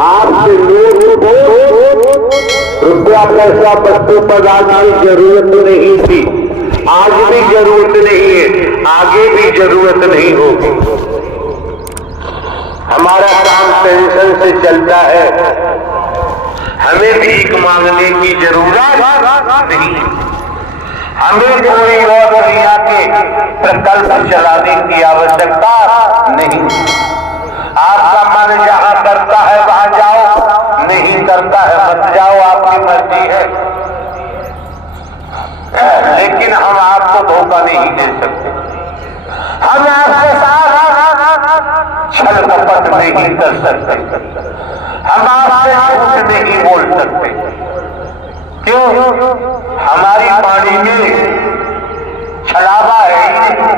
आपसे लोग रुपया पैसा बच्चों पर डालने की जरूरत नहीं थी, आज भी जरूरत नहीं है, आगे भी जरूरत नहीं होगी। हमारा काम पेंशन से चलता है, हमें भीख मांगने की जरूरत नहीं, हमें कोई और दुनिया के प्रकल्प चलाने की आवश्यकता नहीं। आपका मन जहां करता है वहां जाओ, नहीं करता है मत जाओ, आपकी मर्जी है, लेकिन हम आपको धोखा नहीं दे सकते। हम आपके साथ छल कपट नहीं कर सकते, हम आपसे झूठ नहीं बोल सकते। क्यों? हमारी पानी में छलावा है ही नहीं,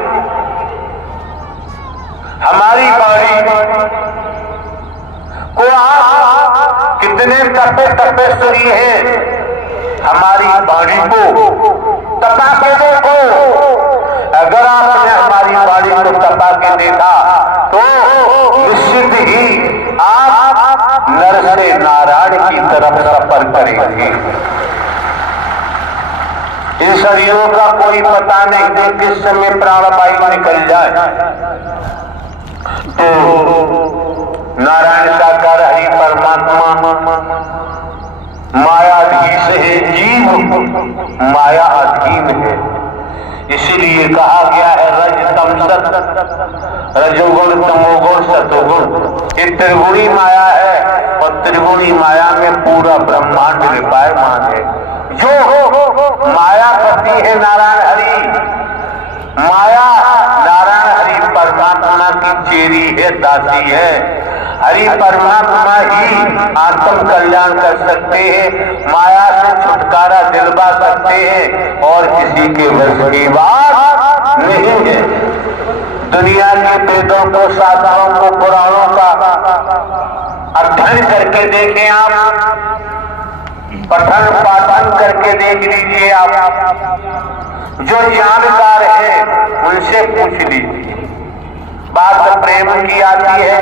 हमारी पानी को आप कितने तपे तपे सुनी है, हमारी बाड़ी को तपा के देखो। अगर आपने हमारी बाड़ी को तपा के देखा तो निश्चित ही आप नर से नारायण की तरफ सफर करेंगे। इन शरीरों का कोई पता नहीं कि किस समय प्राणवायु निकल जाए। तो नारायण साकार हरि परमात्मा मायाधीश है, जीव माया अधीन है। इसीलिए कहा गया है रज तम सत, रजोगुण तमोगुण सतोगुण। ये त्रिगुणी माया है और त्रिगुणी माया में पूरा ब्रह्मांड विपायमान है। जो मायापति है नारायण हरि, माया नारायण हरि परमात्मा की चेरी है, दासी है। हरि परमात्मा ही आत्म कल्याण कर सकते हैं, माया से छुटकारा दिलवा सकते हैं और किसी के वश की बात नहीं है। दुनिया के वेदों को, शास्त्रों को, पुराणों का अध्ययन करके देखें आप, पठन पाठन करके देख लीजिए आप, जो जानकार है उनसे पूछ लीजिए। बात प्रेम की आती है,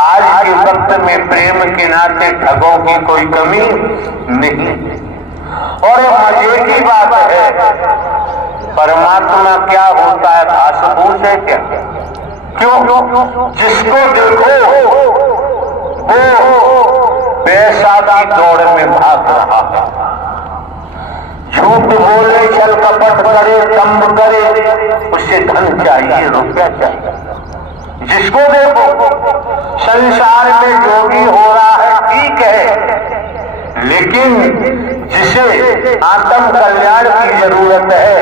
आज के वक्त में प्रेम के नाते ठगों की कोई कमी नहीं। और मजे की बात है, परमात्मा क्या होता है, घास-फूस है क्या? क्यों? जिसको देखो वो पैसा की दौड़ में भाग रहा है, झूठ बोले, छल कपट करे, दंभ करे, उसे धन चाहिए, रुपया चाहिए। जिसको देखो संसार में जो भी हो रहा है ठीक है, लेकिन जिसे आत्म कल्याण की जरूरत है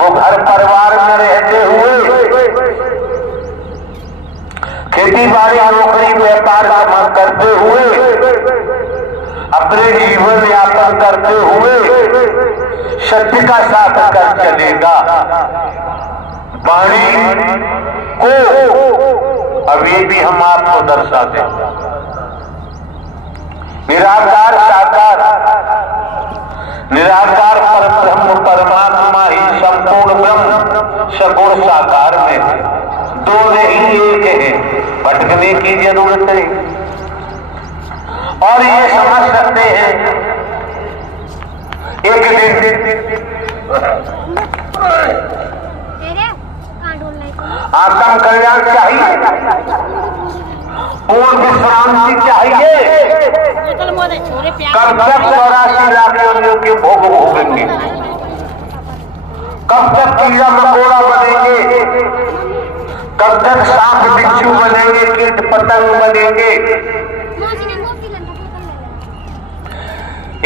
वो घर परिवार में रहते हुए खेती बाड़ी नौकरी व्यापार करते हुए अपने जीवन यापन करते हुए सत्य का साथ कर चलेगा। वाणी को अभी भी हम आपको दर्शाते हैं, निराकार साकार, निराकार पर ब्रह्म परमात्मा ही संपूर्ण ब्रह्म सगुण साकार में है, दो नहीं एक है, भटकने की जरूरत नहीं। और ये समझ सकते हैं एक दिन आत्म कल्याण चाहिए, पूर्ण विश्रांति चाहिए, कब तक 84 लाख योनियों के भोग भोगेंगे, कब तक कीड़ा मकोड़ा बनेंगे, कब तक सांप बिच्छू बनेंगे, कीट पतंग बनेंगे।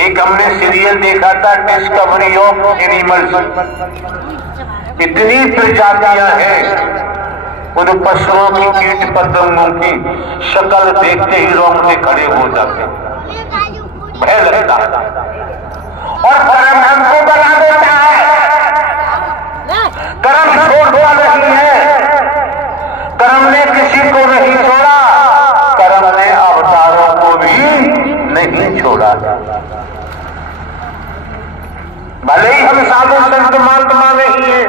एक हमने सीरियल देखा था डिस्कवरी ऑफ एनिमल्स, इतनी प्रजातियां हैं उन पशुओं की, कीट पतंगों की शक्ल देखते ही रोंगटे खड़े हो जाते, भय लगता है। और कर्म हमको बना देता है, कर्म छोड़ता नहीं है, कर्म ने किसी को नहीं छोड़ा, कर्म ने अवतारों को भी नहीं छोड़ा। भले ही हम साधु संत महात्मा नहीं है,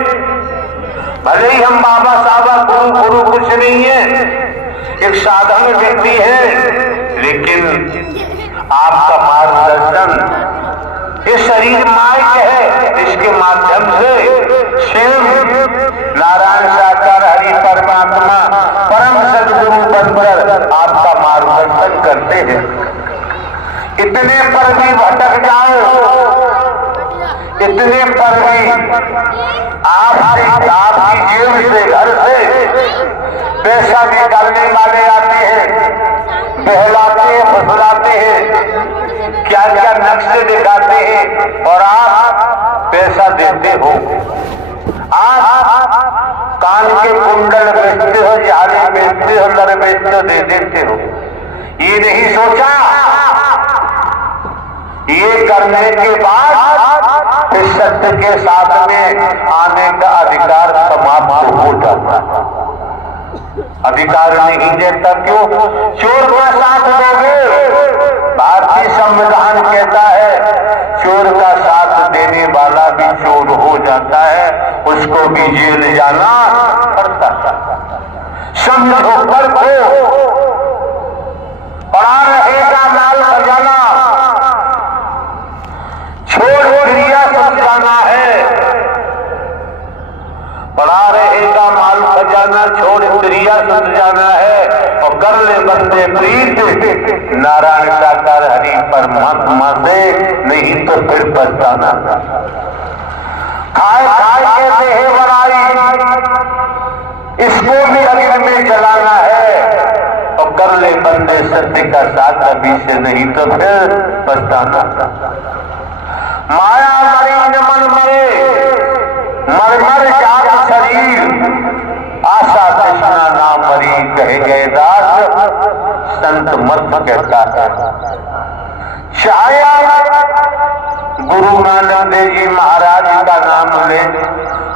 भले ही हम बाबा साहब गुरु गुरु कुछ नहीं है, एक साधारण व्यक्ति है, लेकिन आपका मार्गदर्शन, ये शरीर माइक है, इसके माध्यम से स्वयं नारायण साकार हरि परमात्मा परम सदगुरु बनकर आपका मार्गदर्शन करते हैं। इतने पर भी भटक जाओ, इतने पर भी आपकी जेब से, घर से पैसा निकालने वाले आते हैं, बहलाते हैं, फुसलाते हैं, क्या क्या नक्शे दिखाते हैं और आप पैसा देते हो। आप कान के कुंडल बेचते हो, झाड़ी बेचते हो, लर बेचते हो, दे देते हो। ये नहीं सोचा ये करने के बाद फिर सत्य के साथ में आने का अधिकार समाप्त हो जाता है। अधिकार नहीं देता क्यों? चोर का साथ दोगे? भारतीय संविधान कहता है चोर का साथ देने वाला भी चोर हो जाता है, उसको भी जेल जाना पड़ता है। समझो पर पड़ा रहेगा माल खजाना, छोड़ क्रिया समझाना है। पड़ा रहेगा माल खजाना, छोड़ क्रिया समझाना है और कर ले बंदे प्रीत नारायण साकार हरि परमात्मा से, नहीं तो फिर पछताना। खाए खाए के देह बनाई, इसको भी अग्नि में जलाना है और कर ले बंदे सत्य का साथ अभी से, नहीं तो फिर पछताना। माया मरी न मन मरे, मर मर जात शरीर, आशा तृष्णा ना मरी, कहे गए दास संत मत कहता है। चाहे गुरु नानक देव जी महाराज का नाम ले,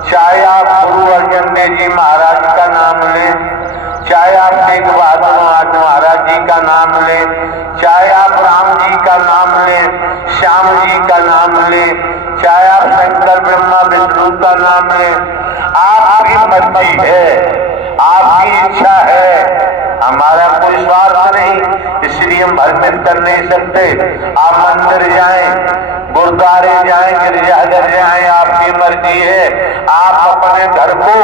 चाहे आप गुरु अर्जन देव जी महाराज का नाम ले, चाहे आप तेग बहादुर महाराज जी का नाम ले, चाहे आप राम जी का नाम ले, श्याम जी का नाम ले, चाहे आप शंकर ब्रह्मा विष्णु का नाम ले, आपकी मर्जी है, आपकी इच्छा है, हमारा कोई स्वार्थ नहीं, इसलिए हम भ्रमित कर नहीं सकते। आप मंदिर जाएं, गुरुद्वारे जाएं, गिरजाघर जाएं, आपकी मर्जी है। आप अपने घर को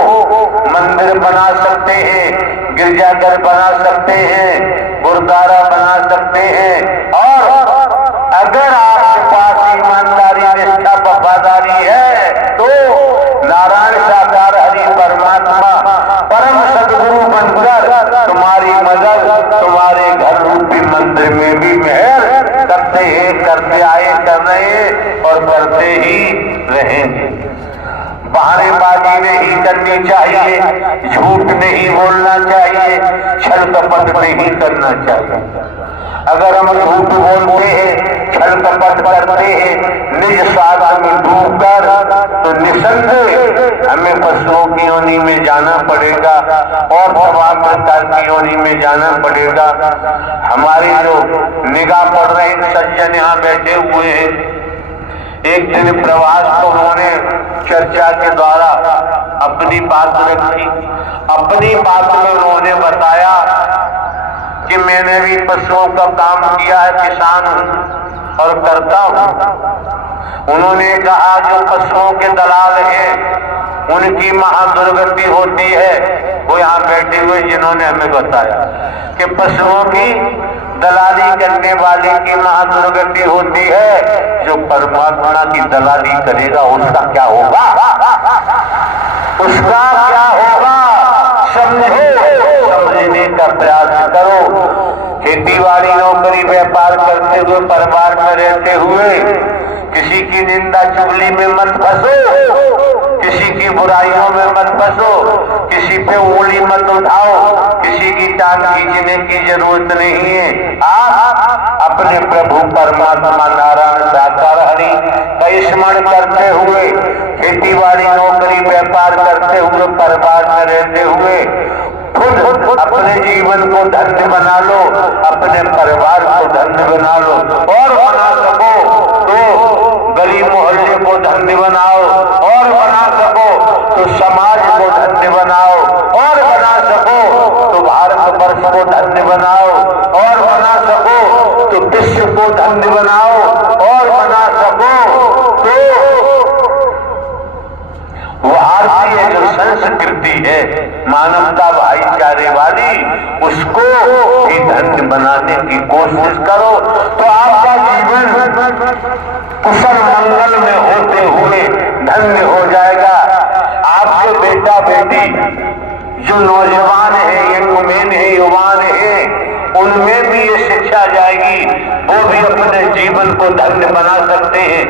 मंदिर बना सकते हैं, गिरजाघर बना सकते हैं, गुरुद्वारा बना सकते हैं, और अगर आपके पास ईमानदारी, निष्ठा, वफादारी है तो नारायण साकार हरि परमात्मा परम सदगुरु बनकर तुम्हारी मदद तुम्हारे घर रूपी मंदिर में भी मेहर करते हैं, करते आए, कर रहे हैं और करते ही रहेंगे। बहानेबाजी नहीं करनी चाहिए, झूठ नहीं बोलना चाहिए, छल कपट नहीं करना चाहिए। अगर हम झूठ बोलते हैं, छल कपट करते हैं, निज स्वार्थ में डूबकर, तो निसंदेह हमें पशुओं की योनि में जाना पड़ेगा और तमाम प्रकार की योनि में जाना पड़ेगा। हमारी जो निगाह पड़ रहे सज्जन यहाँ बैठे हुए हैं, एक दिन प्रवास को उन्होंने चर्चा के द्वारा अपनी बात रखी। अपनी बात में उन्होंने बताया कि मैंने भी पशुओं का काम किया है, किसान हूं और करता हूं। उन्होंने कहा जो पशुओं के दलाल हैं उनकी महादुर्गति होती है। वो यहाँ बैठे हुए जिन्होंने हमें बताया कि पशुओं की दलाली करने वाले की महादुर्गति होती है, जो परमात्मा की दलाली करेगा उसका क्या होगा, उसका क्या होगा समझो, समझने का प्रयास करो। खेती बाड़ी नौकरी व्यापार करते हुए परिवार में रहते हुए किसी की निंदा चुगली में मत फंसो, किसी की बुराइयों में मत फंसो, किसी पे उंगली मत उठाओ, किसी की टांग खींचने की जरूरत नहीं है। आप अपने प्रभु परमात्मा नारायण साकार हरि का स्मरण करते हुए, खेती बाड़ी नौकरी व्यापार करते हुए, परिवार में रहते हुए खुद अपने जीवन को धन्य बना लो, अपने परिवार को धन्य बना लो, और बना सको तो गली मोहल्ले को धन्य बनाओ, और बना सको तो समाज को धन्य बनाओ, और बना सको तो भारत वर्ष को धन्य बनाओ, और बना सको को धन्य बनाओ और बना सको तो वो भारतीय जो संस्कृति है मानवता भाईचारे वाली, उसको भी धन्य बनाने की कोशिश करो तो आपका जीवन कुशल मंगल में होते हुए धन्य हो जाएगा। आपके बेटा बेटी जो नौजवान है, यंग मैन है, युवान है, उनमें भी ये शिक्षा जाएगी, वो भी अपने जीवन को धन्य बना सकते हैं,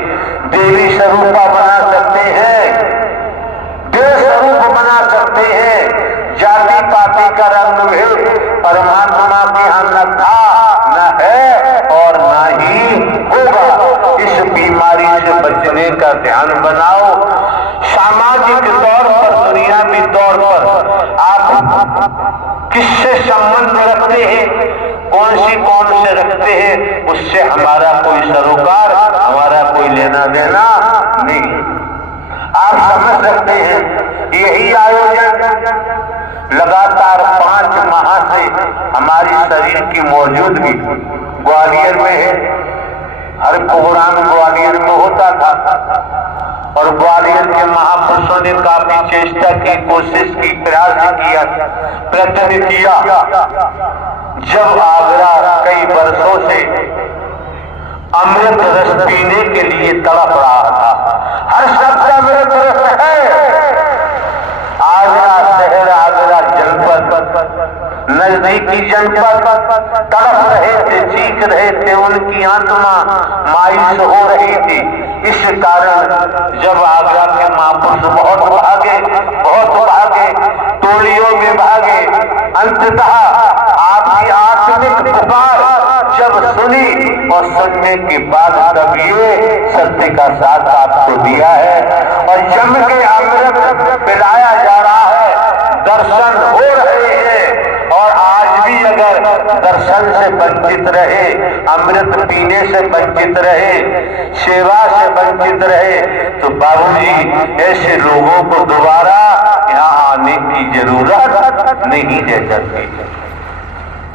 देवी स्वरूपा बना सकते हैं, देव स्वरूप बना सकते हैं। जाति पाति का रंग भेद परमात्मा के यहाँ न था, न है और न ही होगा। इस बीमारी से बचने का ध्यान बनाओ। सामाजिक तौर पर, दुनियावी तौर पर आप किससे संबंध रखते हैं, कौन से रखते हैं, उससे हमारा कोई सरोकार, हमारा कोई लेना देना नहीं। आप समझ सकते हैं यही आयोजन लगातार 5 माह से हमारी शरीर की मौजूदगी ग्वालियर में है। हर प्रोग्राम ग्वालियर में होता था और ग्वालियर के महापुरुषों ने काफी चेष्टा की, कोशिश की, प्रयास किया, प्रयत्न किया। जब आगरा कई वर्षों से अमृत रस पीने के लिए तड़प रहा था, हर शब्द अमृत रस है। आगरा शहर, आगरा जनपद, नजदीकी जनपद तड़प रहे थे, चीख रहे थे, उनकी आत्मा मायूस हो रही थी। इस कारण जब आगरा के महापुरुष बहुत भागे, टोलियों में भागे, अंततः आपकी आत्मिक पुकार जब सुनी और सुनने के बाद तब ये सत्य का साथ आपको दिया है और जम के अमृत पिलाया जा रहा है, दर्शन हो रहे हैं। और आज भी अगर दर्शन से वंचित रहे, अमृत पीने से वंचित रहे, सेवा से वंचित रहे, तो बाबूजी ऐसे लोगों को दोबारा यहाँ आने की जरूरत नहीं है। सकती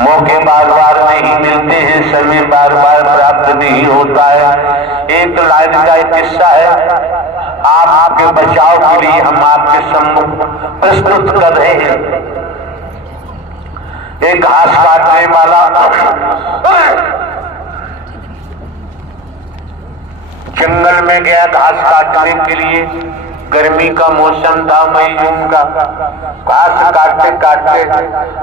मौके बार बार नहीं मिलते हैं, समय बार बार प्राप्त नहीं होता है। एक लाइन का एक किस्सा है, आपके बचाव के लिए हम आपके सम्मुख प्रस्तुत कर रहे हैं। एक घास काटने वाला जंगल में गया घास काटने के लिए। गर्मी का मौसम था, मई जून का। घास काटते काटते,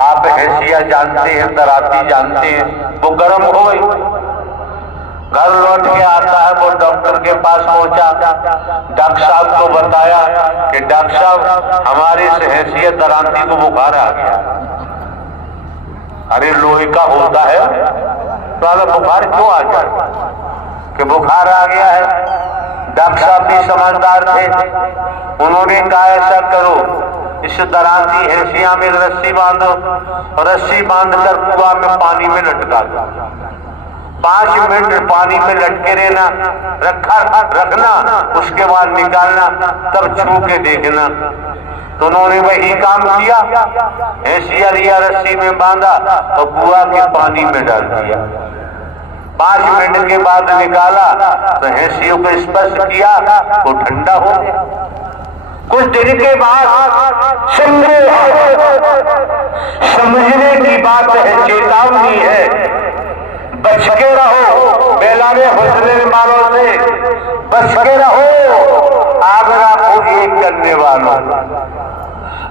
आप हैसिया जानते हैं, दराती जानते हैं, वो गर्म हो गई। घर लौट के आता है, वो डॉक्टर के पास पहुंचा। डॉक्टर साहब को बताया कि डॉक्टर साहब हमारे से हैसिया दराती को बुखार आ गया। अरे लोहे का होता है तो बुखार क्यों आ जाए कि बुखार आ गया है। डॉक्टर साहब भी समझदार थे, उन्होंने कहा ऐसा करो, इस दराती हैसिया में रस्सी बांधो, रस्सी बांधकर कुआं में पानी में लटका दो। 5 मिनट पानी में लटके रहना, रखना, उसके बाद निकालना, तब छू के देखना। तो उन्होंने वही काम किया, हैसिया लिया, रस्सी में बांधा और कुआं के पानी में डाल दिया। 5 मिनट के बाद निकाला तो हैसियों को स्पर्श किया, वो ठंडा हो गया। कुछ दिन के बाद समझने की बात है, चेतावनी है, बच के रहो बेलाने हुस्ने वालों से, बच के रहो आगरा को एक करने वालों।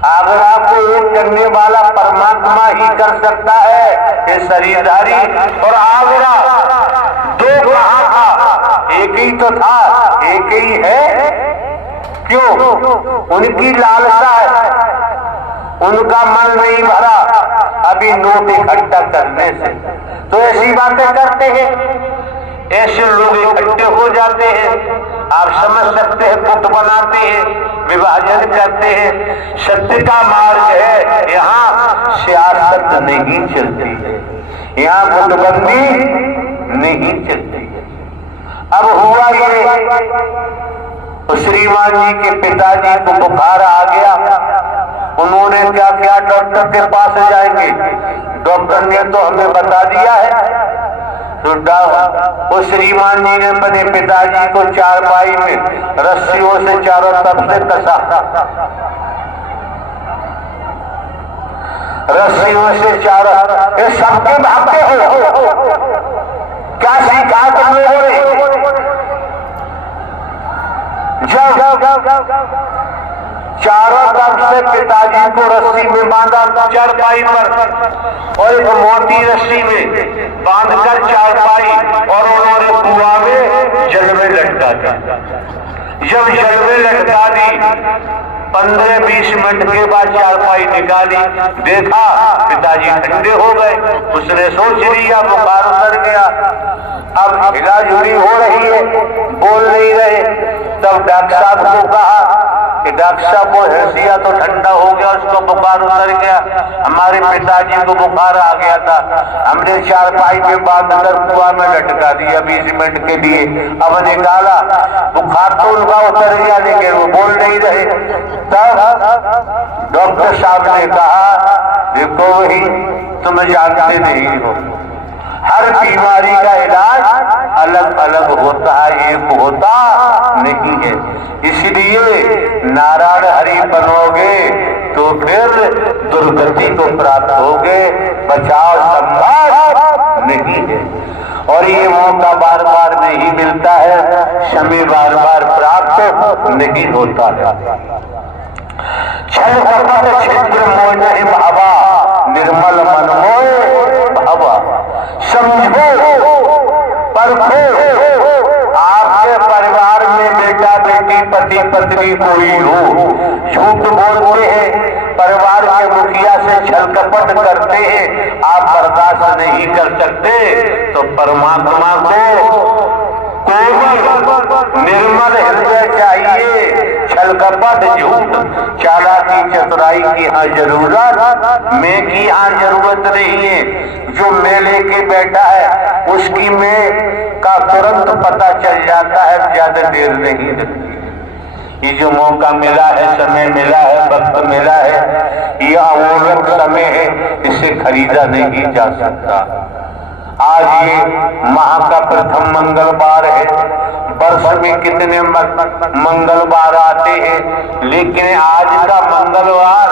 आगरा को एक करने वाला परमात्मा ही कर सकता है, ये शरीरधारी। और आगरा 2 कहाँ था, एक ही तो था, एक ही है। क्यों? उनकी लालसा है, उनका मन नहीं भरा अभी नोट इकट्ठा करने से, तो ऐसी बातें करते हैं। ऐसे लोग इकट्ठे हो जाते हैं, आप समझ सकते हैं, गुट बनाते हैं, विभाजन करते हैं। सत्य का मार्ग है, यहाँ सियासत नहीं चलती है, यहाँ गुटबंदी नहीं चलती है। अब हुआ ये, तो श्रीमान जी के पिताजी को बुखार आ गया। उन्होंने क्या किया, डॉक्टर के पास जाएंगे, डॉक्टर ने तो हमें बता दिया है, तो श्रीमान जी ने अपने पिताजी को चारपाई में रस्सियों से चारों तरफ से कसा, रस्सियों से चारों, ये सबके भागते हो, क्या सीखा तुम लोगों ने? जब चारों तरफ से पिताजी को रस्सी में बांधा चारपाई पर, और एक मोटी रस्सी में बांधकर चारपाई, और उन्होंने कुआं में जल में लटका दी। जब जल में लटका दी 15-20 मिनट के बाद चारपाई निकाली, देखा पिताजी ठंडे हो गए। उसने सोच लिया बुखार उतर गया, अब हिलाजुली हो रही है, बोल नहीं रहे। तब डॉक्टर साहब को कहा कि डॉक्टर साहब वो हंसिया तो ठंडा हो गया, उसको बुखार उतर गया, हमारे पिताजी को बुखार आ गया था, हमने चारपाई में बांधकर कुआं में लटका दिया 20 मिनट के लिए। अब निकाला, बुखार तो उनका उतर गया लेकिन वो बोल नहीं रहे। तब डॉक्टर साहब ने कहा, देखो वही तुम जानते नहीं हो, हर बीमारी का इलाज अलग अलग होता है, एक होता नहीं है। इसलिए नारायण हरि बनोगे तो फिर दुर्गति को प्राप्त होगे, बचाव संभव नहीं है। और ये मौका बार बार नहीं मिलता है, समय बार बार प्राप्त नहीं होता है। छल कपट छिद्र मोह नहीं भावा, निर्मल मन मोह भावा। समझो परखो, आपके परिवार में बेटा बेटी पति पत्नी कोई हो, झूठ बोलते हैं, परिवार के मुखिया से छल कपट करते हैं, आप बर्दाश्त नहीं कर सकते, तो परमात्मा को निर्मल हृदय चाहिए। छल कपट झूठ चालाकी चतुराई की यहाँ जरूरत, मैं की यहाँ जरूरत नहीं है। जो मैं लेके बैठा है उसकी मैं का तुरंत पता चल जाता है, ज्यादा देर नहीं लगती। ये जो मौका मिला है, समय मिला है, वक्त मिला है, यह अमूल्य समय है, इसे खरीदा नहीं जा सकता। आज ये माह का प्रथम मंगलवार है, वर्ष में कितने मंगलवार आते हैं, लेकिन आज का मंगलवार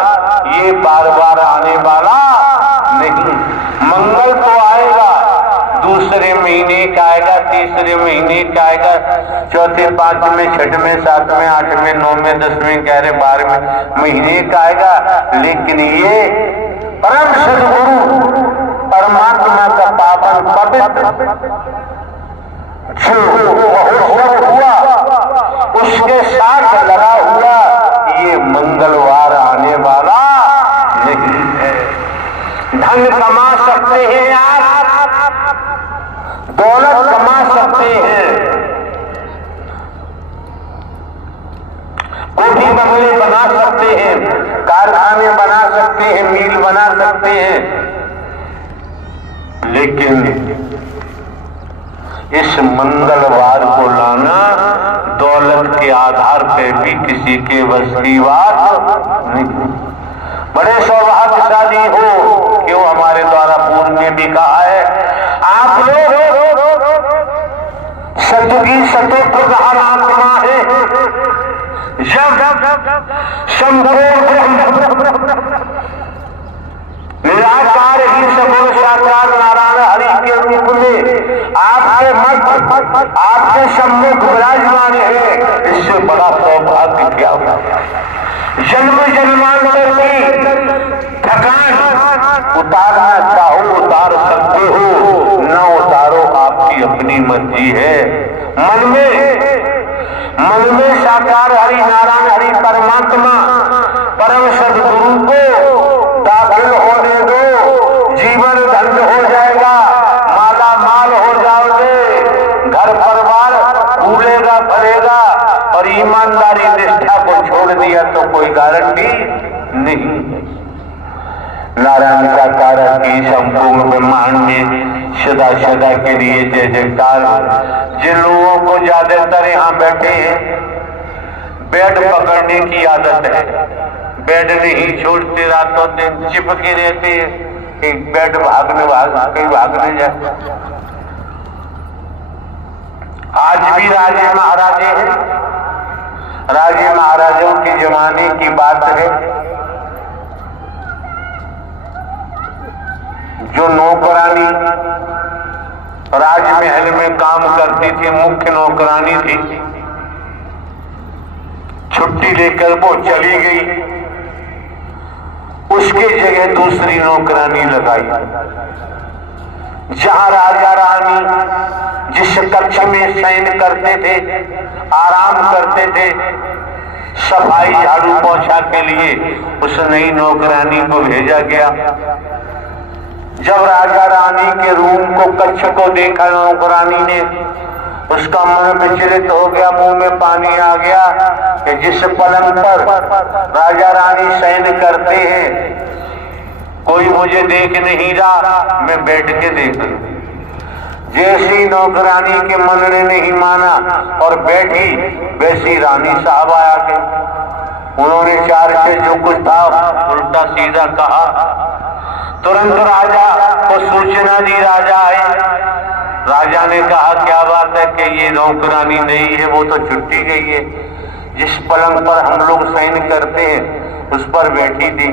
ये बार बार आने वाला नहीं। मंगल तो आएगा, दूसरे महीने का आएगा, तीसरे महीने का आएगा, चौथे, पांचवें, छठवें, सातवें, आठवें, 9वें, 10वें, 11वें, 12वें महीने का आएगा। लेकिन ये परम सद्गुरु परमात्मा का पावन पवित्र जो महोत्सव हुआ, उसके साथ लगा हुआ ये मंगलवार आने वाला नहीं है। धन कमा सकते हैं आप, दौलत कमा सकते हैं, कोठी बंगले बना सकते हैं, कारखाने बना सकते हैं, मील बना सकते हैं, लेकिन इस मंगलवार को लाना दौलत के आधार पे भी किसी के बस की बात नहीं। बड़े सौभाग्यशाली हो, क्यों हमारे द्वारा पूर्व ने भी कहा है, आप लोग सतुकी सतोत्र आत्मा है। जब निराकार ही सगुण साकार नारायण हरि के रूप में आपके मत आपके सम्मुख विराजमान है, इससे बड़ा सौभाग्य क्या होगा। जन्म जन्मांतर की थकान उतारना चाहो उतार सकते हो, न उतारो आपकी अपनी मर्जी है। मन में साकार हरि नारायण हरि परमात्मा परम सद्गुरु को दाखिल होने दो, जीवन धन्य हो जाएगा, माला माल हो जाओगे, घर परिवार फूलेगा फलेगा। और ईमानदारी निष्ठा को छोड़ दिया तो कोई गारंटी नहीं। नारायण का कारण की संपूर्ण ब्रह्मांड में सदा सदा के लिए जय जयकार। जिन लोगों को ज्यादातर यहाँ बैठे हैं बेड पकड़ने की आदत है, बेड नहीं छोड़ते, रातों दिन चिपके रहते हैं, बेड भागने जाए। भी राजे महाराजे हैं। राजे महाराजों के जमाने की बात है, जो नौकरानी राजमहल में काम करती थी, मुख्य नौकरानी थी, छुट्टी लेकर वो चली गई। उसके जगह दूसरी नौकरानी लगाई। जहां राजा रानी जिस कक्ष में शयन करते थे, आराम करते थे, सफाई झाड़ू पोछा के लिए उस नई नौकरानी को भेजा गया। जब राजा रानी के रूम को, कक्ष को देखा नौकरानी ने, उसका मन विचलित हो गया, मुंह में पानी आ गया कि जिस पलंग पर राजा रानी शयन करते हैं कोई मुझे देख नहीं रहा, मैं बैठ के देख लूं। जैसी नौकरानी के मन ने नहीं माना और बैठी, वैसी रानी साहब आया के उन्होंने चार से जो कुछ था उल्टा सीधा कहा। तुरंत राजा को सूचना दी, राजा आए। राजा ने कहा क्या बात है कि ये नौकरानी नहीं है, वो तो छुट्टी गई है, जिस पलंग पर हम लोग शयन करते हैं उस पर बैठी थी।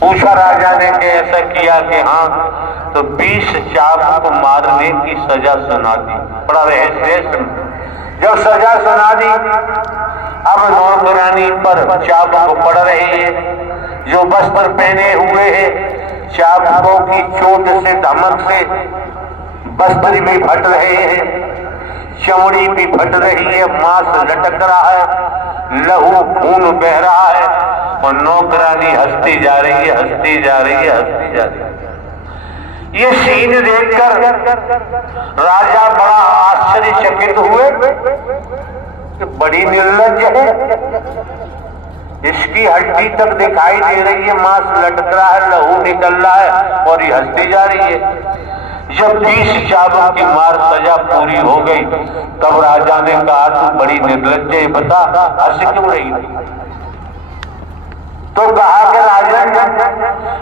पूछा राजा ने कि ऐसा किया कि हाँ, तो 20 चाबुक को मारने की सजा सुना दी। बड़ा रहस्य। जब सजा सुना दी, अब नौकरानी पर चाबुक पड़ रही है। जो वस्त्र पहने हुए हैं, चाबुकों की चोट से, धमक से वस्त्र भी फट रहे हैं, चमड़ी भी फट रही है, मांस लटक रहा है, लहू खून बह रहा है और नौकरानी हंसती जा रही है, हंसती जा रही है, हंसती जा रही है। ये सीन देखकर राजा बड़ा आश्चर्यचकित हुए कि बड़ी निर्लज्ज है, इसकी हड्डी तक दिखाई दे रही है, मांस लटक रहा है, लहू निकल रहा है और ये हंसती जा रही है। जब 20 चाबुक की मार सजा पूरी हो गई, तब राजा ने कहा तू बड़ी निर्लज्ज है, बता हंस क्यों रही थी? तो कहा कि राजन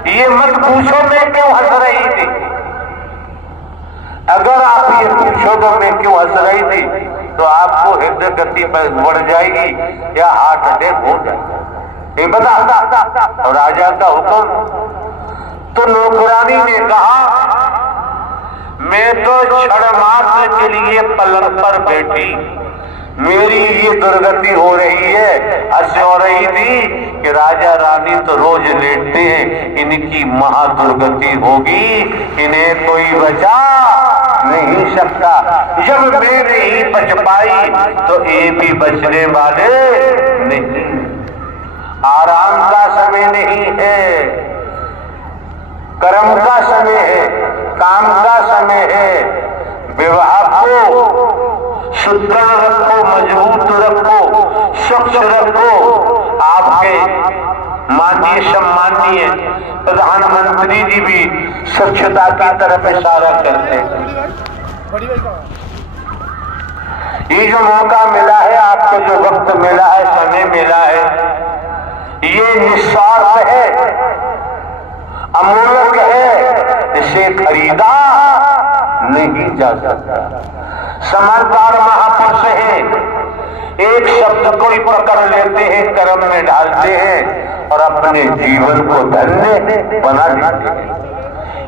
ये मत पूछो मैं क्यों हंस रही थी। अगर आप ये पूछोगे मैं क्यों हंस रही थी तो आपको हृदय गति बढ़ जाएगी या हार्ट अटैक हो जाएगा। ये बता। और राजा का हुक्म। तो नौकरानी ने कहा मैं तो क्षण मात्र के लिए पलंग पर बैठी, मेरी ये दुर्गति हो रही है। हंस हो रही थी कि राजा रानी तो रोज लेटते हैं, इनकी महादुर्गति होगी, इन्हें कोई बचा नहीं सकता। जब मैं नहीं बच पाई तो ये भी बचने वाले नहीं। आराम का समय नहीं है, कर्म का समय है, काम का समय है। विवाह को सुदृढ़ रखो, मजबूत रखो, स्वच्छ रखो। आपके माननीय सम्माननीय प्रधानमंत्री जी भी स्वच्छता की तरफ इशारा करते हैं। ये जो मौका मिला है, आपको जो वक्त मिला है, समय मिला है, ये निस्वार्थ है, अमूल्य है, इसे खरीदा नहीं जा सकता। समझदार महापुरुष है, एक शब्द को ही पकड़ लेते हैं, कर्म में डालते हैं और अपने जीवन को धन्य बना देते हैं।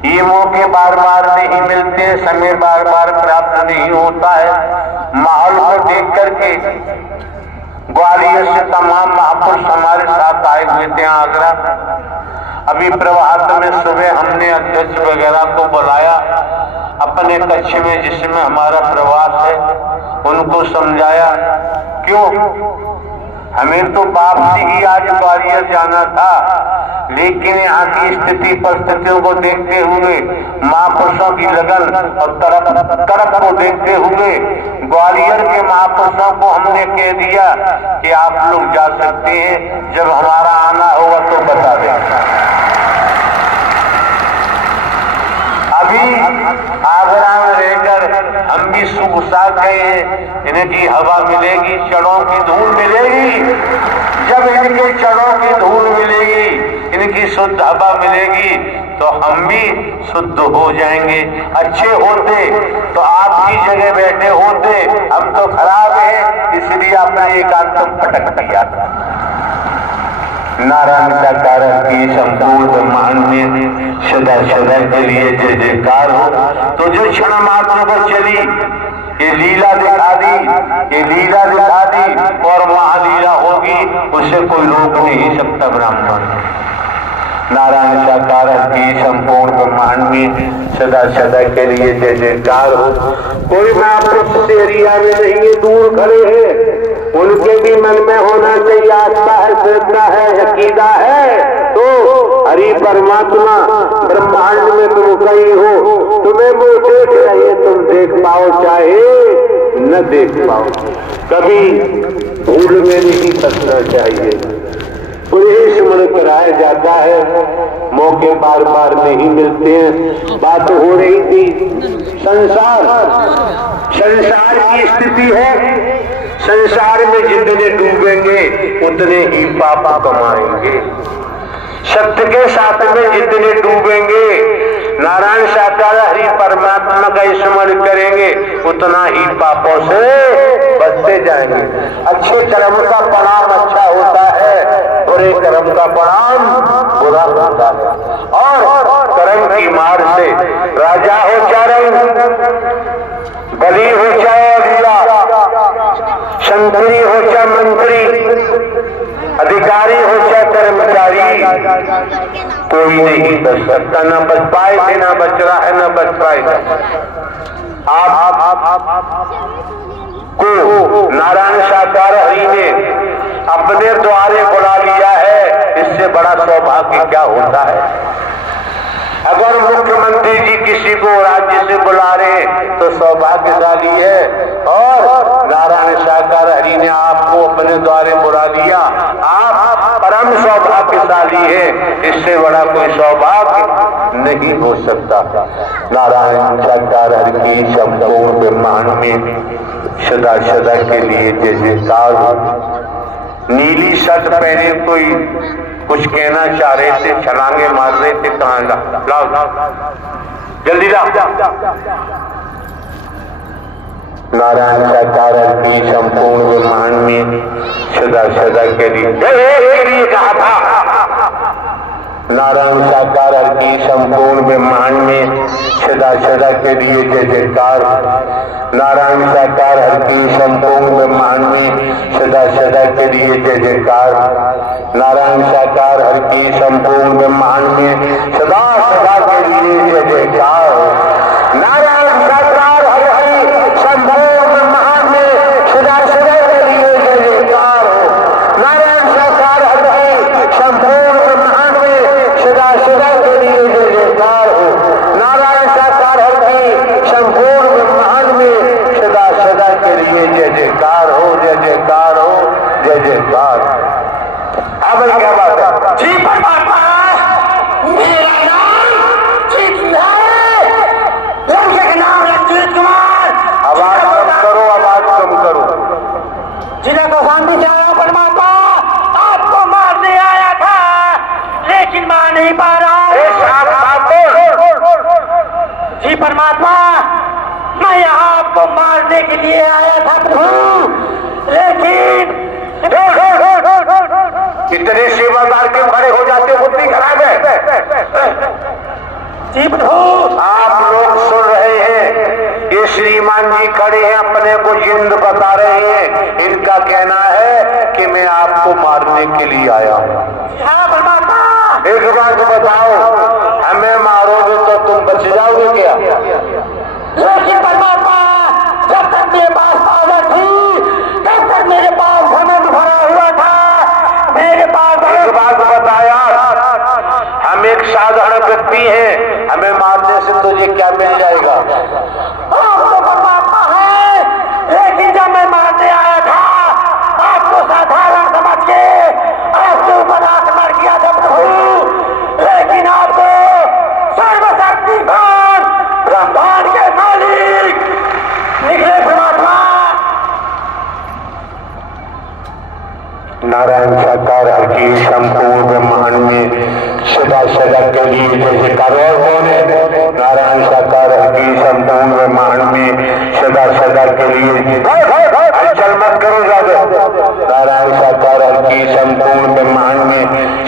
ये मौके बार बार नहीं मिलते, समय बार बार प्राप्त नहीं होता है। माहौल को देख करके ग्वालियर से तमाम महापुरुष हमारे साथ आए हुए थे आगरा। अभी प्रभात में सुबह हमने अध्यक्ष वगैरह को बुलाया अपने कक्ष में जिसमें हमारा प्रवास है, उनको समझाया क्यों हमें तो वापसी ही आज ग्वालियर जाना था, लेकिन यहाँ की स्थिति परिस्थितियों को देखते हुए, महापुरुषों की लगन और तरफ को देखते हुए ग्वालियर के महापुरुषों को हमने कह दिया कि आप लोग जा सकते हैं, जब हमारा आना होगा तो बता दें। अभी आगरा में रहकर हम भी सुबह गए हैं, इनकी हवा मिलेगी, चढ़ों की धूल मिलेगी। जब इनके चढ़ों की धूल मिलेगी, की शुद्ध हवा मिलेगी तो हम भी शुद्ध हो जाएंगे। अच्छे होते तो आपकी जगह बैठे होते, हम तो खराब हैं इसलिए आपने एकांतम पटक दिया। नारायण साकार की संपूर्ण ब्रह्मांड में सदा सदा के लिए जय जयकार हो। तो जो क्षण मात्र को चली ये लीला दिखा दी, ये लीला दिखा दी और महालीला होगी, उसे कोई रोक नहीं सकता ब्राह्मण। नारायण साकार की संपूर्ण ब्रह्मांड में सदा सदा के लिए जय जयकार हो। कोई महापुरुष एरिया में नहीं, दूर खड़े हैं, उनके भी मन में होना चाहिए आस्था है, श्रद्धा है, अकीदा है। तो हरि परमात्मा ब्रह्मांड में तुम कहीं हो, तुम्हें वो देख रहे, तुम देख पाओ चाहे न देख पाओ, कभी भूल में नहीं फंसना चाहिए। उन्हें स्मरण कराया जाता है, मौके बार बार नहीं मिलते हैं। बात हो रही थी संसार की स्थिति है, संसार में जितने डूबेंगे उतने ही पाप कमाएंगे। सत्य के साथ में जितने डूबेंगे, नारायण साकार हरि परमात्मा का स्मरण करेंगे, उतना ही पापों से बचते जाएंगे। अच्छे कर्म का परिणाम अच्छा होता है, बुरे कर्म का परिणाम बुरा होता है। और कर्म की मार से राजा हो चाहे बली हो चाहे अभिला, संतरी हो चाहे मंत्री, अधिकारी हो चाहे कर्मचारी, कोई नहीं बच सकता। न बच पाए थे, न बच रहा है, न बच पाएगा। आप को नारायण साकार हरि ने अपने द्वारे बुला लिया है, इससे बड़ा सौभाग्य क्या होता है। अगर मुख्यमंत्री जी किसी को राज्य से बुला रहे तो सौभाग्यशाली है, और नारायण साकार हरि ने आपको अपने द्वारे बुला लिया, आप परम सौभाग्यशाली है। इससे बड़ा कोई सौभाग्य नहीं हो सकता। नारायण साकार हरि की संपूर्ण ब्रह्मांड में सदा सदा के लिए जय जयकार हो। नीली शर्ट पहने कोई कुछ कहना चाह रहे थे, छलांगे मार रहे थे, कहाँ लाओ जल्दी लाओ। नारायण साकार की संपूर्ण ब्रह्मांड में सदा सदा के लिए कहा था। नारायण साकार की संपूर्ण ब्रह्मांड में सदा सदा के लिए जय जयकार। नारायण साकार की संपूर्ण ब्रह्मांड में सदा सदा के लिए जय जयकार। नारायण साकार की संपूर्ण ब्रह्मांड में सदा सदा के लिए जय जयकार। नारायण साकार हरि संपूर्ण ब्रह्मांड में सदा सदा के लिए जय जयकार। नारायण साकार हरि संपूर्ण ब्रह्मांड में सदा सदा के लिए जय जयकार हो। नारायण साकार हरि संपूर्ण ब्रह्मांड में सदा सदा के लिए जय जयकार हो, जय जयकार हो, जय जयकार। अब क्या बात है जी परमात्मा, मेरा नाम जीत है, लड़के का नाम है जीत कुमार। आवाज कम करो, आवाज कम करो। जिला को शांति से आया परमात्मा, आपको मारने आया था लेकिन मार नहीं पा रहा। जी परमात्मा, मैं यहाँ आपको मारने के लिए आया था प्रभु, लेकिन इतने सेवादार क्यों खड़े हो जाते हो, बुद्धि खराब है। जी प्रभु, आप लोग सुन रहे हैं, ये श्रीमान जी खड़े हैं, अपने को जिंद बता रहे हैं। इनका कहना है कि मैं आपको मारने के लिए आया हूँ। हाँ परमात्मा, एक बात बताओ, हमें मारोगे तो तुम बच जाओगे क्या? लेकिन परमात्मा, जब तक मेरे पास पावर थी, तब तक मेरे पास घमंड भरा हुआ था, मेरे पास। एक बात बताया, हम एक साधारण व्यक्ति हैं, हमें मारने से तुझे क्या मिल जाएगा? आप तो परमात्मा है, लेकिन जब मैं मारने आया था आपको साधारण समझ के आपके ऊपर आक्रमण किया था प्रभु, लेकिन आपको सर्वशक्तिमान ब्रह्मांड के मालिक निकले परमात्मा। नारायण साकार की संपूर्ण ब्रह्मांड में सदा सदा के लिए जैसे करो कौन है नारायण साकार की संपूर्ण ब्रह्मांड में सदा सदा के लिए चल मत करो ज्यादा नारायण साकार की संपूर्ण ब्रह्मांड में